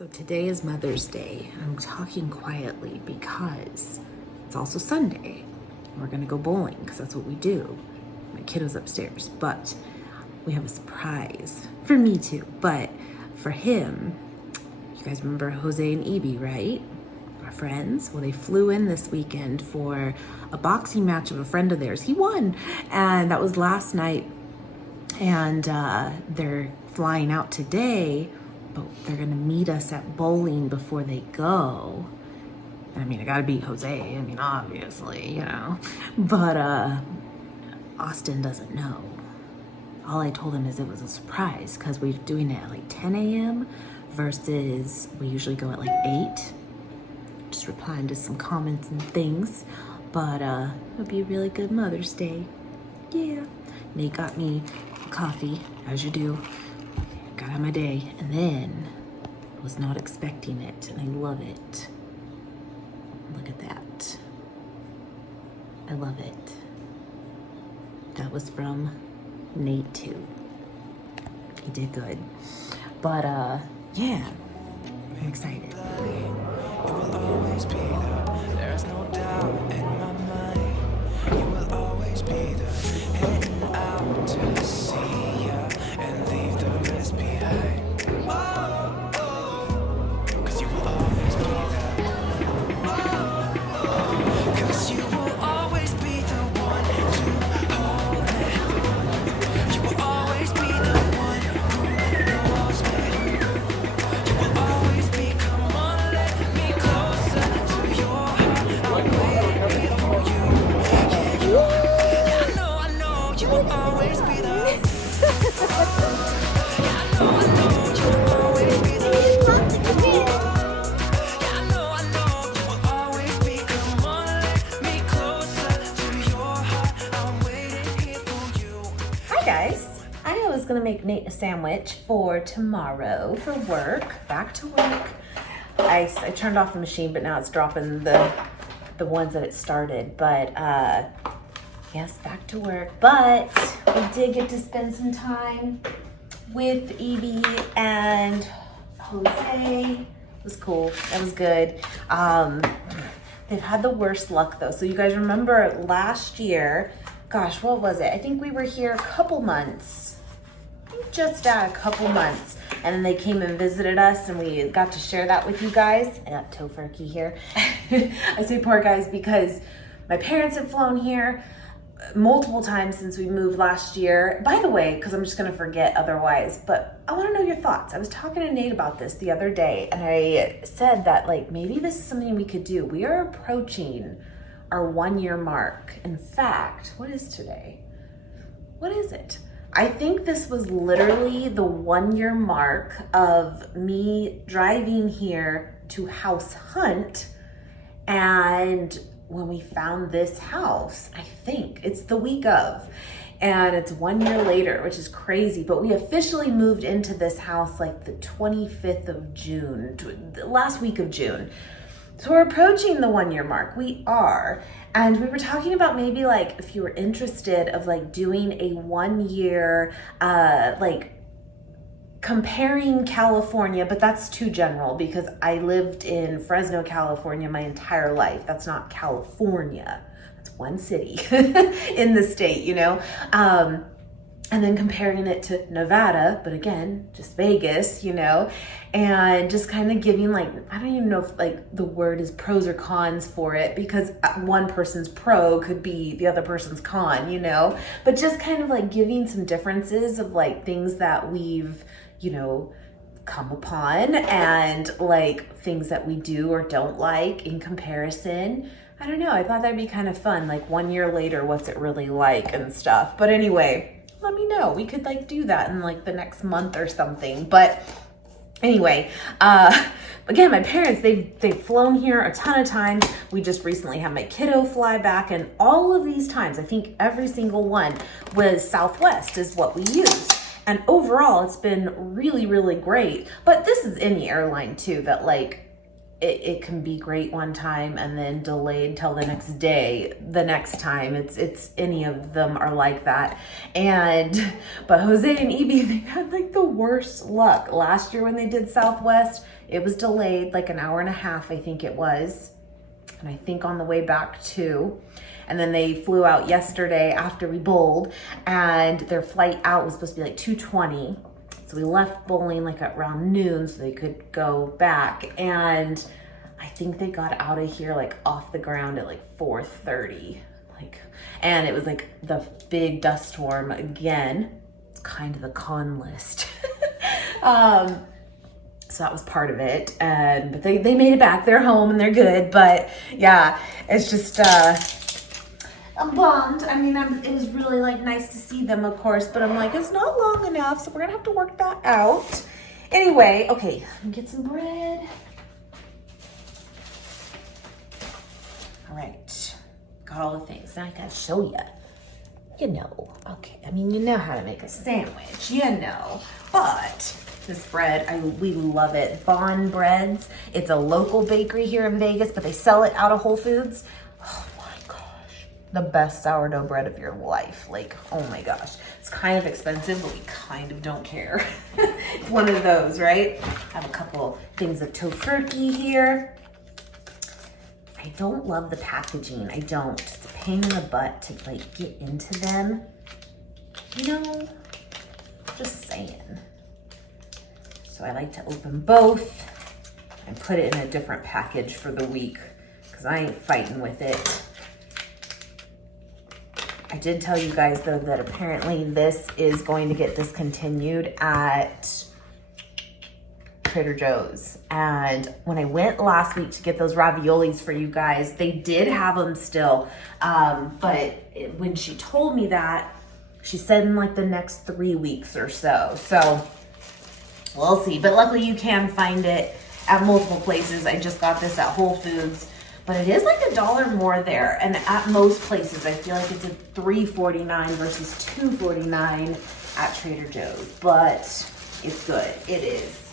So today is Mother's Day. I'm talking quietly because it's also Sunday. We're gonna go bowling because that's what we do. My kiddo's upstairs, but we have a surprise for me too. But for him, you guys remember Jose and Evie, right? Our friends. Well, they flew in this weekend for a boxing match of a friend of theirs. He won, and that was last night. And they're flying out today, but they're gonna meet us at bowling before they go. I mean, I gotta beat Jose, I mean, obviously, you know. But Austin doesn't know. All I told him is it was a surprise because we're doing it at like 10 a.m. versus we usually go at like 8. Just replying to some comments and things. But it'll be a really good Mother's Day. Yeah. Nate got me coffee, as you do. Got on my day, and then was not expecting it, and I love it. Look at that. I love it. That was from Nate too. He did good. But yeah, I'm excited. You will always be there. There's no doubt in my mind. You will always be there. Heading out to sea, yeah, and leave the rest behind. Oh, oh, 'cause you will always be there. Oh, oh, 'cause you will always be the one to hold me. You will always be the one who knows me. You will always be, come on, let me closer to your heart. I'm waiting here for you. Yeah, you are. Yeah, I know, you will always be there. Yeah, I know, you will always be there. Yeah, I know, you will always be. Come on, let me closer to your heart. I'm waiting here for you. Hi guys. I was gonna make Nate a sandwich for tomorrow for work. Back to work. I turned off the machine, but now it's dropping the ones that it started. But yes, back to work. But we did get to spend some time with Evie and Jose. It was cool. That was good. They've had the worst luck though. So you guys remember last year, gosh, what was it? I think we were here a couple months, just a couple months. And then they came and visited us and we got to share that with you guys. I got Tofurkey here. I say poor guys because my parents have flown here multiple times since we moved last year. By the way, because I'm just gonna forget otherwise, but I wanna know your thoughts. I was talking to Nate about this the other day and I said that like maybe this is something we could do. We are approaching our 1-year mark. In fact, what is today? What is it? I think this was literally the 1-year mark of me driving here to house hunt. And when we found this house, I think it's the week of, and it's 1 year later, which is crazy. But we officially moved into this house like the 25th of June, the last week of June. So we're approaching the 1-year mark. We are. And we were talking about maybe like if you were interested of like doing a 1-year, like comparing California, but that's too general because I lived in Fresno, California my entire life. That's not California. That's one city in the state, you know? And then comparing it to Nevada, but again, just Vegas, you know, and just kind of giving like, I don't even know if like the word is pros or cons for it because one person's pro could be the other person's con, you know, but just kind of like giving some differences of like things that we've, you know, come upon and like things that we do or don't like in comparison. I don't know. I thought that'd be kind of fun. Like 1 year later, what's it really like and stuff. But anyway, let me know. We could like do that in like the next month or something. But anyway, again, my parents, they've flown here a ton of times. We just recently had my kiddo fly back, and all of these times, I think every single one was Southwest is what we used. And overall, it's been really, really great. But this is any airline too that like it can be great one time and then delayed till the next day the next time. It's any of them are like that. But Jose and Evie, they had like the worst luck. Last year when they did Southwest, it was delayed like an hour and a half, I think it was. And I think on the way back too. And then they flew out yesterday after we bowled, and their flight out was supposed to be like 2:20. So we left bowling like at around noon so they could go back. And I think they got out of here like off the ground at like 4:30. And it was like the big dust storm again. It's kind of the con list. So that was part of it. But they made it back. They're home and they're good. But yeah, it's just, I'm bummed. I mean, it was really like nice to see them, of course, but I'm like, it's not long enough, so we're gonna have to work that out. Anyway, okay, let me get some bread. All right, got all the things. Now I gotta show you. You know, okay, I mean, you know how to make a sandwich, you know, but this bread, we love it. Bond Breads. It's a local bakery here in Vegas, but they sell it out of Whole Foods. The best sourdough bread of your life. Like, oh my gosh. It's kind of expensive, but we kind of don't care. It's one of those, right? I have a couple things of tofurkey here. I don't love the packaging. I don't. It's a pain in the butt to like get into them. You know, just saying. So I like to open both and put it in a different package for the week because I ain't fighting with it. I did tell you guys though that apparently this is going to get discontinued at Trader Joe's. And when I went last week to get those raviolis for you guys, they did have them still. When she told me that, she said in like the next 3 weeks or so. So we'll see. But luckily you can find it at multiple places. I just got this at Whole Foods. But it is like $1 more there. And at most places, I feel like it's a $3.49 versus $2.49 at Trader Joe's. But it's good. It is.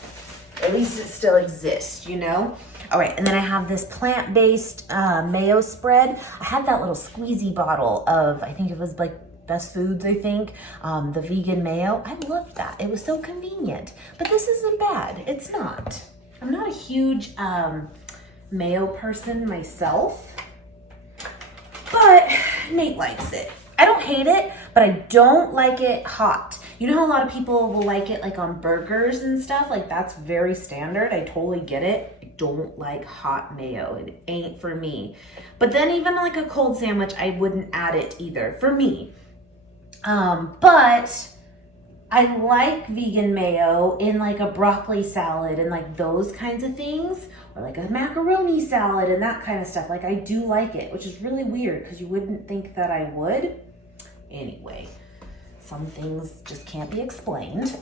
At least it still exists, you know? All right, and then I have this plant-based mayo spread. I had that little squeezy bottle of, I think it was like Best Foods, I think, the vegan mayo. I loved that. It was so convenient. But this isn't bad. It's not. I'm not a huge mayo person myself, but Nate likes it. I don't hate it, but I don't like it hot. You know how a lot of people will like it like on burgers and stuff? Like that's very standard. I totally get it. I don't like hot mayo. It ain't for me. But then even like a cold sandwich, I wouldn't add it either for me. But I like vegan mayo in like a broccoli salad and like those kinds of things, or like a macaroni salad and that kind of stuff. Like I do like it, which is really weird because you wouldn't think that I would. Anyway, some things just can't be explained.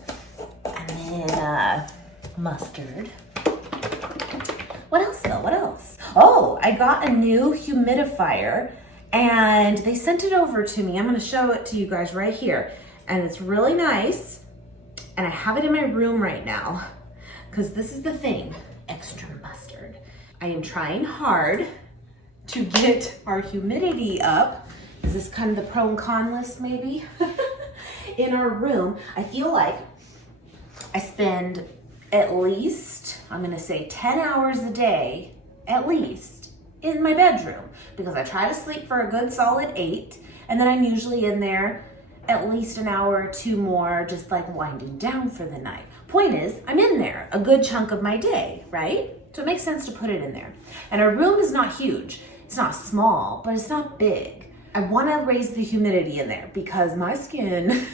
And then mustard. What else though? What else? Oh, I got a new humidifier and they sent it over to me. I'm gonna show it to you guys right here. And it's really nice. And I have it in my room right now because this is the thing, extra mustard. I am trying hard to get our humidity up. Is this kind of the pro and con list maybe? In our room, I feel like I spend at least, I'm gonna say 10 hours a day, at least, in my bedroom because I try to sleep for a good solid 8 and then I'm usually in there at least an hour or 2 more, just like winding down for the night. Point is, I'm in there a good chunk of my day, right? So it makes sense to put it in there. And our room is not huge. It's not small, but it's not big. I wanna raise the humidity in there because my skin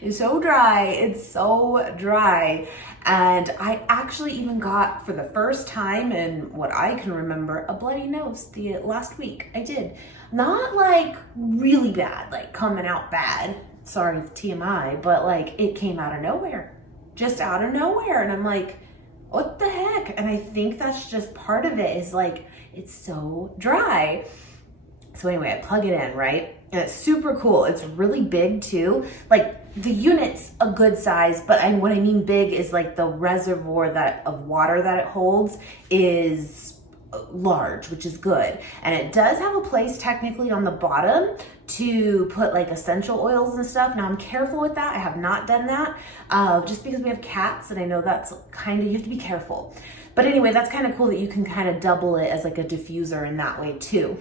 is so dry. It's so dry. And I actually even got, for the first time in what I can remember, a bloody nose the last week. I did. Not like really bad, like coming out bad. Sorry, TMI, but like it came out of nowhere. Just out of nowhere. And I'm like, what the heck? And I think that's just part of it is like, it's so dry. So anyway, I plug it in, right? And it's super cool. It's really big too. Like the unit's a good size, but what I mean big is like the reservoir of water that it holds is large, which is good. And it does have a place technically on the bottom to put like essential oils and stuff. Now I'm careful with that. I have not done that just because we have cats, and I know that's kind of, you have to be careful. But anyway, that's kind of cool that you can kind of double it as like a diffuser in that way too.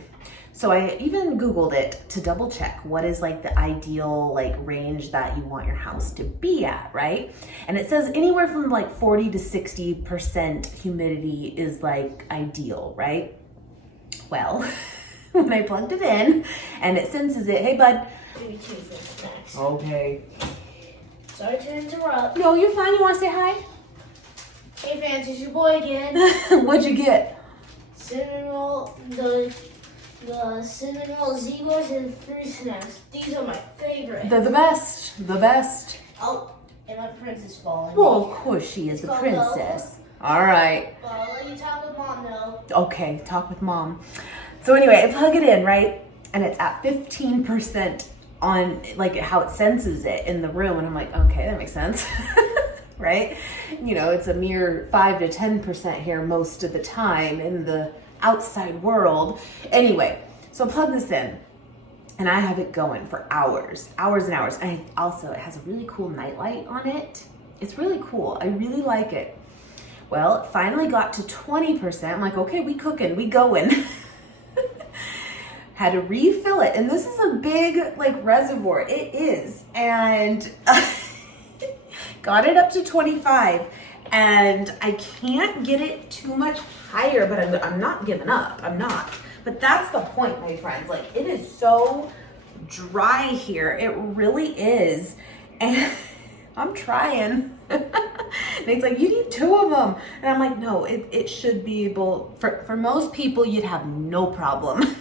So I even Googled it to double check what is like the ideal like range that you want your house to be at, right? And it says anywhere from like 40 to 60% humidity is like ideal, right? Well, when I plugged it in and it senses it, hey bud. Give me 2 things next. Okay. Sorry to interrupt. No, you're fine. You want to say hi? Hey fans, it's your boy again. What'd you get? Cinnamon roll, the cinnamon roll Zebras and fruit snacks. These are my favorite. They're the best. The best. Oh, and my princess falling. Well, of course she is the Go, princess. All right. Well, I'll let you talk with mom though. Okay, talk with mom. So anyway, I plug it in, right? And it's at 15% on like how it senses it in the room. And I'm like, okay, that makes sense. Right? You know, it's a mere 5 to 10% here most of the time in the outside world. Anyway, so I plug this in and I have it going for hours and hours. And also it has a really cool nightlight on it. It's really cool. I really like it. Well, it finally got to 20%. I'm like, okay, we cooking, we going. Had to refill it. And this is a big like reservoir. It is. And got it up to 25 and I can't get it too much higher, but I'm not giving up. I'm not. But that's the point, my friends. Like, it is so dry here. It really is. And I'm trying. Nate's like, you need 2 of them. And I'm like, no, it should be able, for most people, you'd have no problem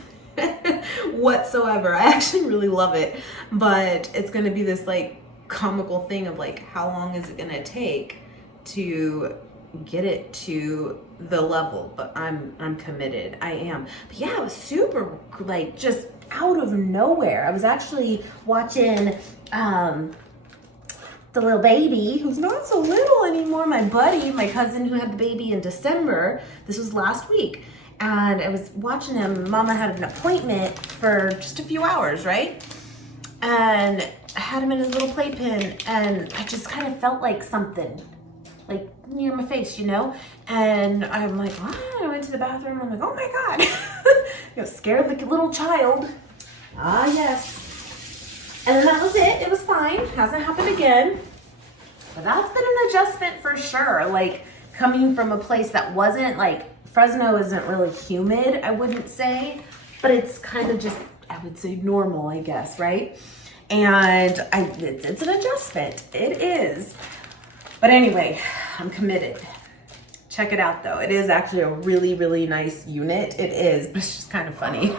whatsoever. I actually really love it. But it's going to be this like comical thing of like, how long is it going to take to get it to the level? But I'm committed. I am. But yeah, it was super like just out of nowhere. I was actually watching the little baby who's not so little anymore, my buddy, my cousin who had the baby in December. This was last week. And I was watching him. Mama had an appointment for just a few hours, right? And I had him in his little playpen and I just kind of felt like something like near my face, you know? And I'm like, what? I went to the bathroom. I'm like, oh my God. You know, scared the little child. Ah, yes. And then that was it. It was fine. Hasn't happened again. But that's been an adjustment for sure. Like coming from a place that wasn't like, Fresno isn't really humid, I wouldn't say, but it's kind of just, I would say normal, I guess, right? And it's an adjustment. It is. But anyway, I'm committed. Check it out though. It is actually a really, really nice unit. It is, but it's just kind of funny.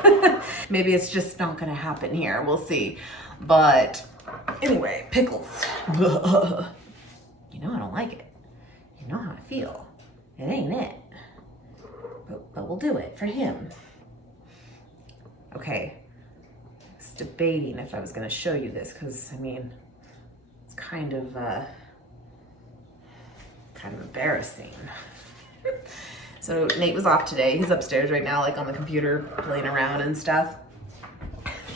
Maybe it's just not gonna happen here. We'll see. But anyway, pickles. You know I don't like it. You know how I feel. It ain't it. But we'll do it for him. Okay. I was debating if I was gonna show you this because I mean, it's kind of embarrassing. So Nate was off today. He's upstairs right now, like on the computer, playing around and stuff.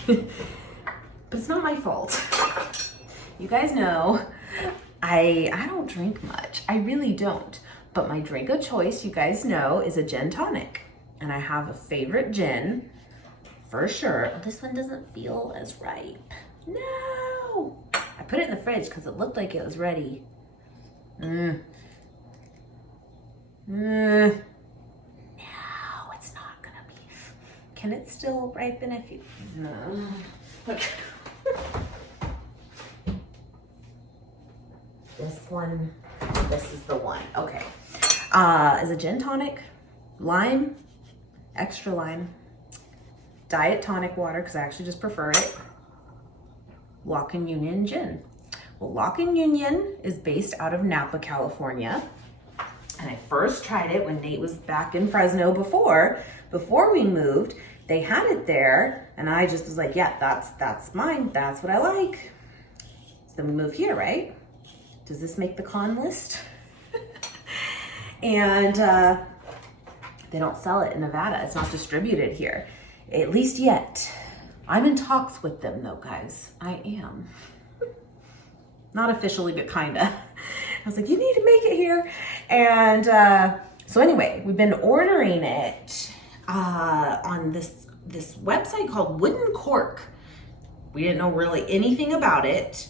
But it's not my fault. You guys know I don't drink much. I really don't. But my drink of choice, you guys know, is a gin tonic. And I have a favorite gin for sure. Oh, this one doesn't feel as ripe. No! I put it in the fridge because it looked like it was ready. No, it's not gonna be. Can it still ripen if you? No. Okay. This is the one. Okay. Is a gin tonic, lime, extra lime, diet tonic water, because I actually just prefer it. Lock and Union gin. Well, Lock and Union is based out of Napa, California. And I first tried it when Nate was back in Fresno before we moved. they had it there, and I just was like, yeah, that's mine. That's what I like. So then we move here, right? Does this make the con list? And they don't sell it in Nevada. It's not distributed here, at least yet. I'm in talks with them though, guys. I am. Not officially, but kinda. I was like, you need to make it here. And so anyway, we've been ordering it on this website called Wooden Cork. We didn't know really anything about it,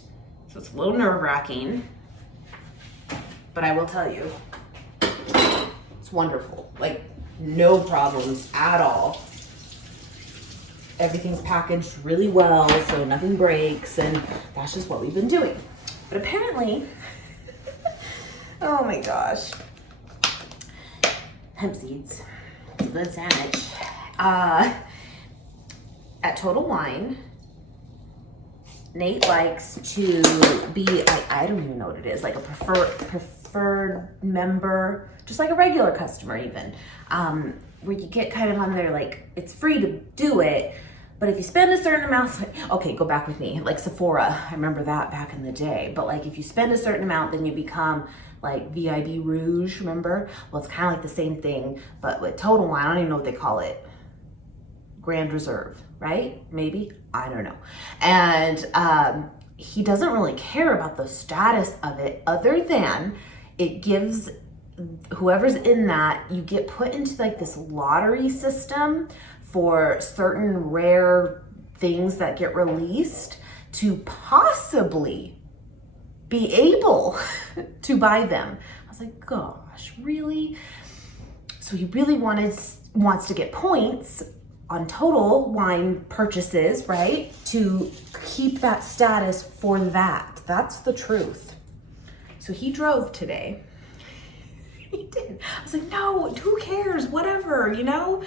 so it's a little nerve-wracking. But I will tell you, it's wonderful. Like, no problems at all. Everything's packaged really well, so nothing breaks, and that's just what we've been doing. But apparently, oh my gosh, hemp seeds, it's a good sandwich. At Total Wine, Nate likes to be, I don't even know what it is, like a preferred member, just like a regular customer even, where you get kind of on there, like, it's free to do it, but if you spend a certain amount, okay, go back with me, like Sephora, I remember that back in the day, but like if you spend a certain amount, then you become like VIB Rouge, remember? Well, it's kind of like the same thing, but with Total Wine, I don't even know what they call it. Grand Reserve, right? Maybe, I don't know. And he doesn't really care about the status of it other than it gives whoever's in that, you get put into like this lottery system for certain rare things that get released to possibly be able to buy them. I was like, gosh, really? So he really wants to get points on Total Wine purchases, right? To keep that status for that. That's the truth. So he drove today. He did. I was like, no, who cares? Whatever, you know?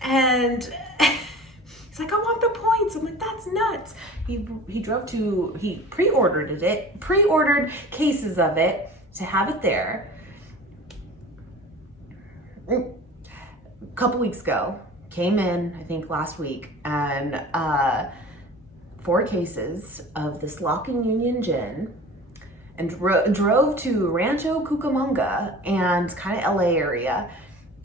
And he's like, I want the points. I'm like, that's nuts. He drove to, he pre-ordered cases of it to have it there. A couple weeks ago, came in, I think last week, and 4 cases of this Lock and Union gin, and drove to Rancho Cucamonga and kind of LA area.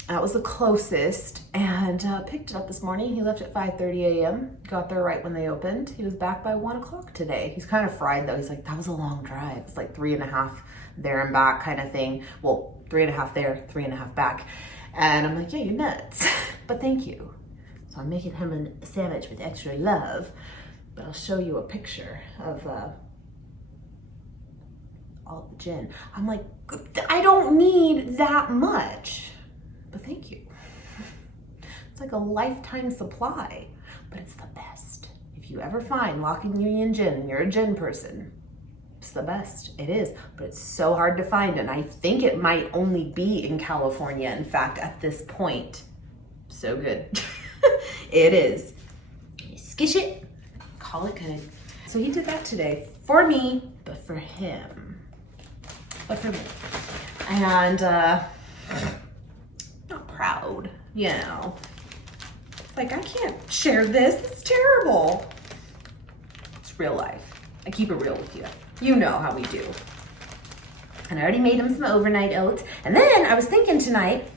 That was the closest, and picked it up this morning. He left at 5:30 a.m. Got there right when they opened. He was back by 1 o'clock today. He's kind of fried though. He's like, that was a long drive. It's like 3.5 there and back kind of thing. Well, 3.5 there, 3.5 back. And I'm like, yeah, you're nuts, but thank you. So I'm making him a sandwich with extra love, but I'll show you a picture of all the gin. I'm like, I don't need that much, but thank you. It's like a lifetime supply, but it's the best. If you ever find Lock and Union gin and you're a gin person, it's the best. It is, but it's so hard to find, and I think it might only be in California, in fact, at this point. So good. It is. You skish it, call it good. So he did that today for me, but for him. But for me. And not proud, you know. Like, I can't share this. It's terrible. It's real life. I keep it real with you. You know how we do. And I already made him some overnight oats. And then I was thinking tonight,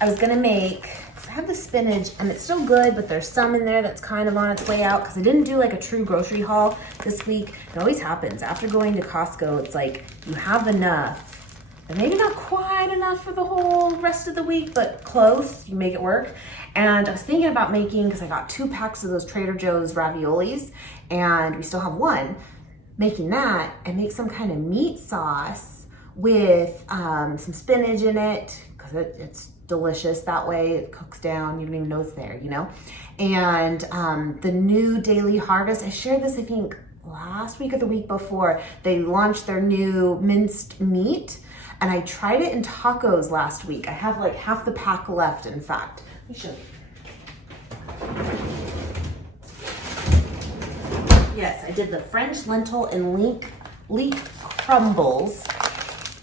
I was gonna make, I have the spinach and it's still good, but there's some in there that's kind of on its way out because I didn't do like a true grocery haul this week. It always happens. After going to Costco, it's like you have enough, but maybe not quite enough for the whole rest of the week, but close, you make it work. And I was thinking about making, because I got 2 packs of those Trader Joe's raviolis and we still have 1, making that and make some kind of meat sauce with some spinach in it, because it's delicious that way. It cooks down, you don't even know it's there, you know? And the new Daily Harvest, I shared this, I think, last week or the week before. They launched their new minced meat, and I tried it in tacos last week. I have like half the pack left, in fact. Let me show you. Yes, I did the French lentil and leek crumbles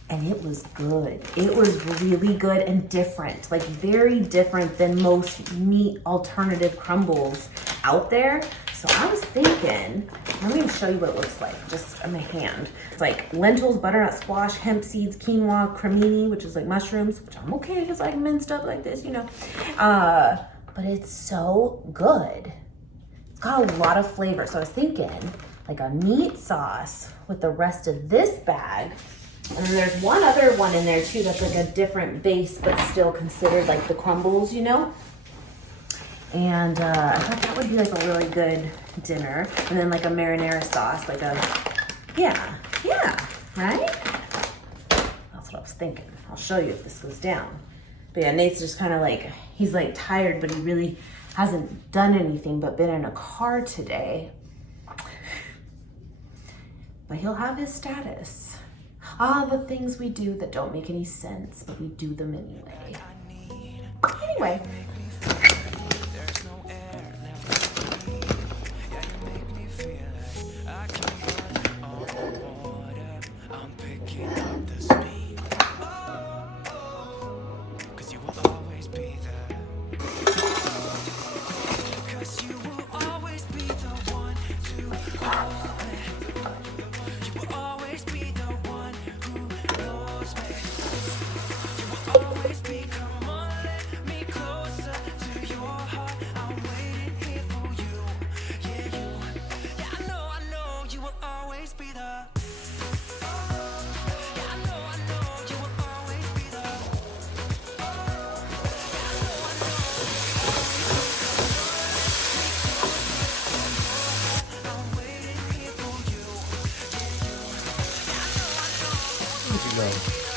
and it was good. It was really good and different, like very different than most meat alternative crumbles out there. So I was thinking, let me show you what it looks like, just on my hand. It's like lentils, butternut squash, hemp seeds, quinoa, cremini, which is like mushrooms, which I'm okay because I minced up like this, you know. But it's so good. It's got a lot of flavor. So I was thinking like a meat sauce with the rest of this bag. And then there's one other one in there too that's like a different base, but still considered like the crumbles, you know? And I thought that would be like a really good dinner. And then like a marinara sauce, like a, yeah, right? That's what I was thinking. I'll show you if this goes down. But yeah, Nate's just kind of like, he's like tired, but he really hasn't done anything but been in a car today. But he'll have his status. The things we do that don't make any sense, but we do them anyway. Anyway.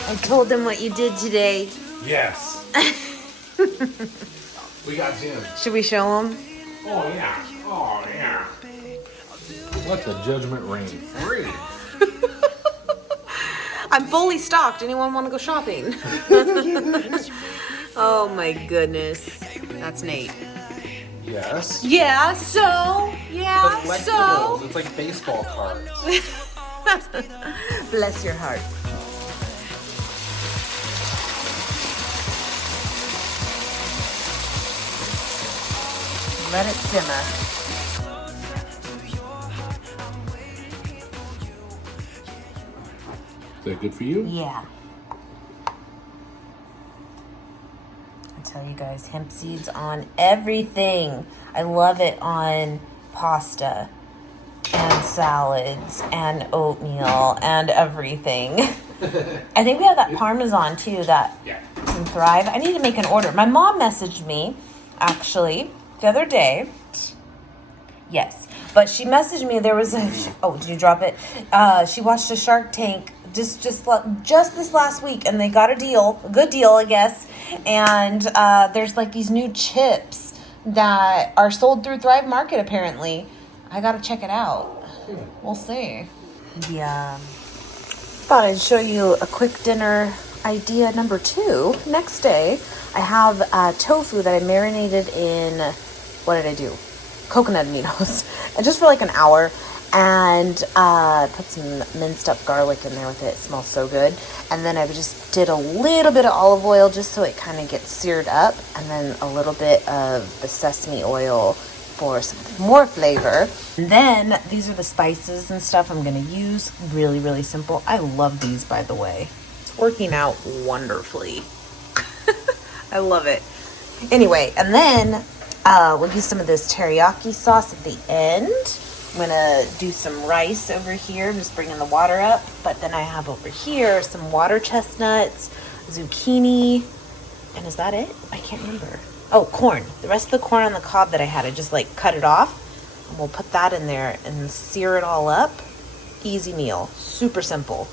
I told them what you did today. Yes. We got Jim. Should we show them? Oh yeah. Oh yeah. Let the judgment reign free. I'm fully stocked. Anyone want to go shopping? Oh my goodness. That's Nate. Yes. Yeah, so. Yeah, so. Collectibles. It's like baseball cards. Bless your heart. Let it simmer. Is that good for you? Yeah. I tell you guys, hemp seeds on everything. I love it on pasta and salads and oatmeal and everything. I think we have that Parmesan too that can thrive. I need to make an order. My mom messaged me actually the other day. Yes, but she messaged me. There was a did you drop it? She watched a Shark Tank just this last week, and they got a good deal, I guess. And there's like these new chips that are sold through Thrive Market. Apparently, I gotta check it out. We'll see. Yeah. Thought I'd show you a quick dinner idea number 2. Next day, I have tofu that I marinated in, what did I do? Coconut aminos. And just for like an hour. And put some minced up garlic in there with it. It smells so good. And then I just did a little bit of olive oil just so it kind of gets seared up. And then a little bit of the sesame oil for some more flavor. And then these are the spices and stuff I'm going to use. Really, really simple. I love these, by the way. It's working out wonderfully. I love it. Anyway, and then we'll use some of this teriyaki sauce at the end. I'm gonna do some rice over here, just bringing the water up. But then I have over here some water chestnuts, zucchini, and is that it? I can't remember. Oh, corn. The rest of the corn on the cob that I had, I just like cut it off. And we'll put that in there and sear it all up. Easy meal, super simple.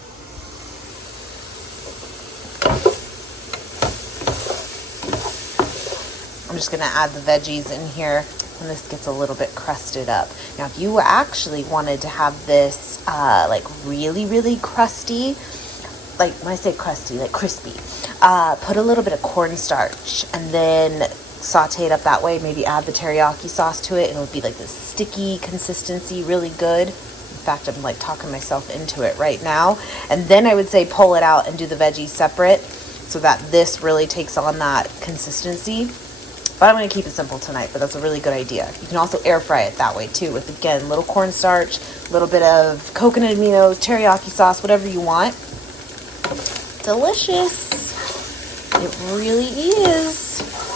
I'm just gonna add the veggies in here when this gets a little bit crusted up. Now, if you actually wanted to have this like really, really crusty, like when I say crusty, like crispy, put a little bit of cornstarch and then saute it up that way. Maybe add the teriyaki sauce to it and it would be like this sticky consistency, really good. fact, I'm like talking myself into it right now. And then I would say pull it out and do the veggies separate so that this really takes on that consistency. But I'm going to keep it simple tonight, but that's a really good idea. You can also air fry it that way too, with, again, little cornstarch, a little bit of coconut aminos, teriyaki sauce, whatever you want. Delicious. It really is.